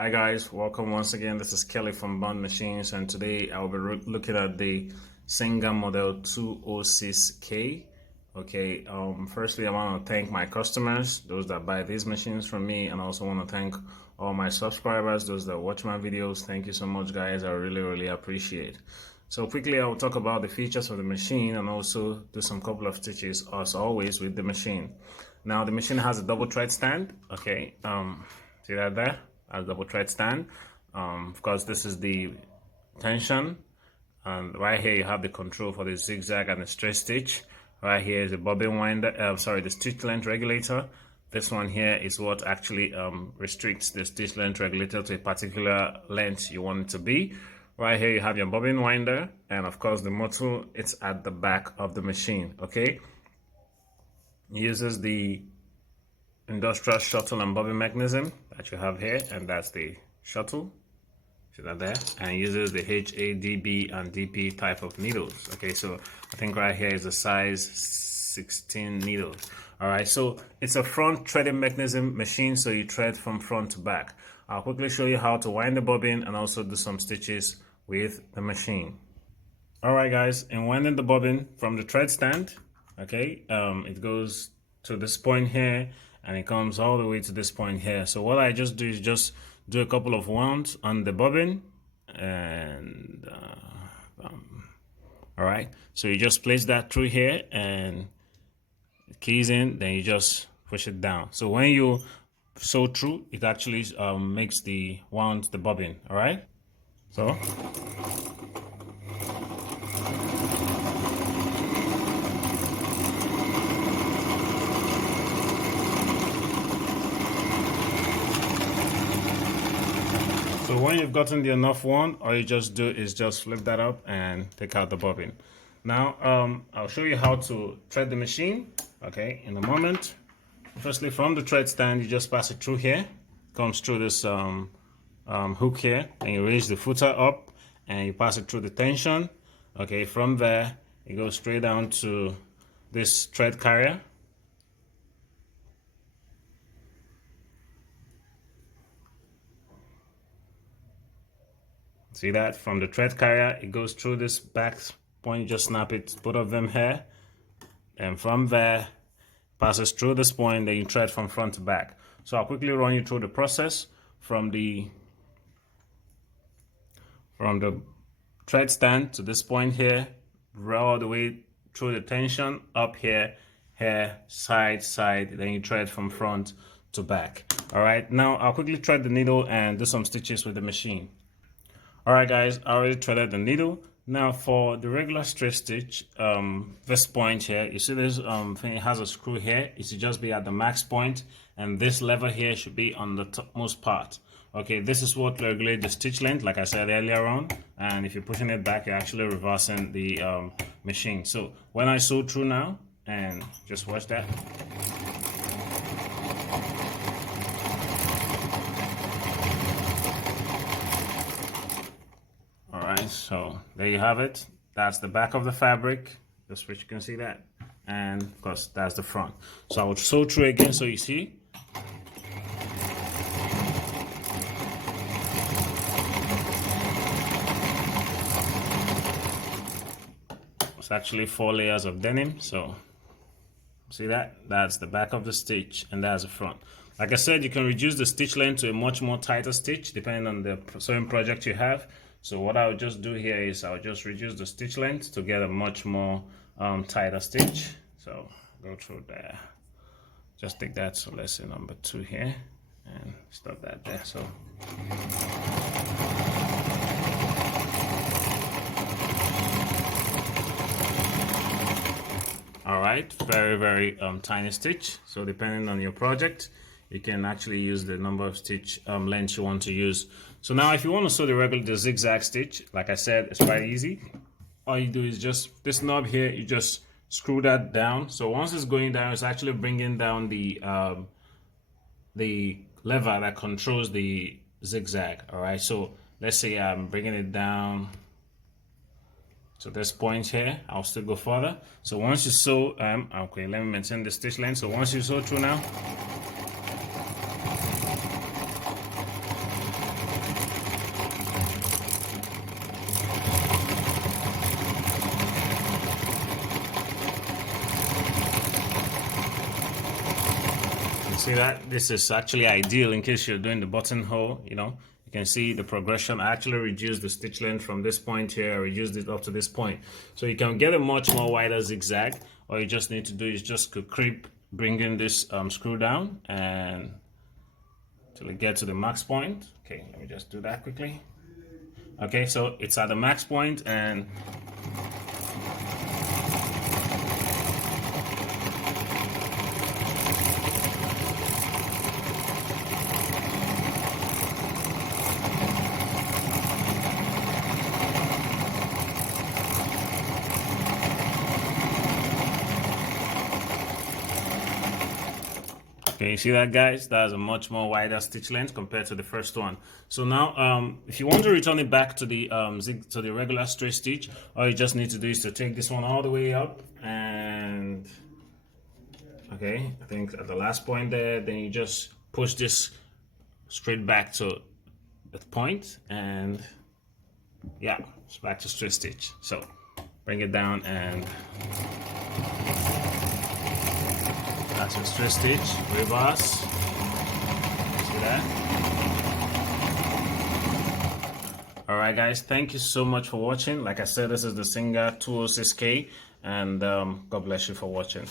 Hi guys, welcome once again. This is Kelly from Bond Machines, and today I'll be looking at the Singer Model 206K. Okay, firstly I want to thank my customers, those that buy these machines from me, and I also want to thank all my subscribers, those that watch my videos. Thank you so much guys, I really appreciate. So quickly I'll talk about the features of the machine and also do some couple of stitches as always with the machine. Now the machine has a double thread stand. Okay, see that there? As double thread stand. Of course, this is the tension, and right here you have the control for the zigzag and the straight stitch. Right here is the bobbin winder, the stitch length regulator. This one here is what actually restricts the stitch length regulator to a particular length you want it to be. Right here you have your bobbin winder, and of course the motor, it's at the back of the machine. Okay, it uses the industrial shuttle and bobbin mechanism that you have here, and that's the shuttle. See that there? And uses the HADB and DP type of needles. Okay, so I think right here is a size 16 needles. All right, so it's a front threading mechanism machine, so you thread from front to back. I'll quickly show you how to wind the bobbin and also do some stitches with the machine. All right guys, in winding the bobbin from the thread stand, okay, it goes to this point here and it comes all the way to this point here. So what I just do is just do a couple of wounds on the bobbin, and all right, so you just place that through here and it keys in, then you just push it down. So when you sew through, it actually makes the wound the bobbin. All right, so so when you've gotten the enough one, all you just do is just flip that up and take out the bobbin. Now I'll show you how to thread the machine, okay, in a moment. Firstly, from the thread stand, you just pass it through here, comes through this hook here, and you raise the footer up and you pass it through the tension. Okay, from there it goes straight down to this thread carrier. See that? From the thread carrier, it goes through this back point, just snap it, both of them here, and from there, passes through this point, then you thread from front to back. So I'll quickly run you through the process from the thread stand to this point here, all the way through the tension, up here, side, then you thread from front to back. All right, now I'll quickly thread the needle and do some stitches with the machine. Alright guys, I already threaded the needle. Now for the regular straight stitch, this point here, you see this thing, it has a screw here. It should just be at the max point, and this lever here should be on the topmost part. Okay, this is what regulates the stitch length, like I said earlier on, and if you're pushing it back, you're actually reversing the machine. So when I sew through now, and just watch that. So there you have it. That's the back of the fabric, just which you can see that, and of course that's the front. So I will sew through again so you see. It's actually 4 layers of denim, so see that? That's the back of the stitch and that's the front. Like I said, you can reduce the stitch length to a much more tighter stitch depending on the sewing project you have. So what I'll just do here is I'll just reduce the stitch length to get a much more tighter stitch. So go through there. Just take that. So let's say number 2 here and stop that there. So all right, very tiny stitch. So depending on your project, you can actually use the number of stitch lengths you want to use. So now if you want to sew the zigzag stitch, like I said, it's quite easy. All you do is just this knob here, you just screw that down. So once it's going down, it's actually bringing down the lever that controls the zigzag. All right, so let's say I'm bringing it down to this point here. I'll still go further. So once you sew, okay, let me maintain the stitch length. So once you sew through now, See that? This is actually ideal in case you're doing the buttonhole, you know. You can see the progression. I actually reduced the stitch length from this point here. I reduced it up to this point. So you can get a much more wider zigzag. All you just need to do is just creep, bring in this screw down and till it gets to the max point. Okay, let me just do that quickly. Okay, so it's at the max point and okay, you see that, guys? That's a much more wider stitch length compared to the first one. So now, if you want to return it back to the regular straight stitch, all you just need to do is to take this one all the way up and okay, I think at the last point there, then you just push this straight back to the point, and yeah, it's back to straight stitch. So bring it down and that's your straight stitch, reverse. See that? Alright guys, thank you so much for watching. Like I said, this is the Singer 206K, and God bless you for watching.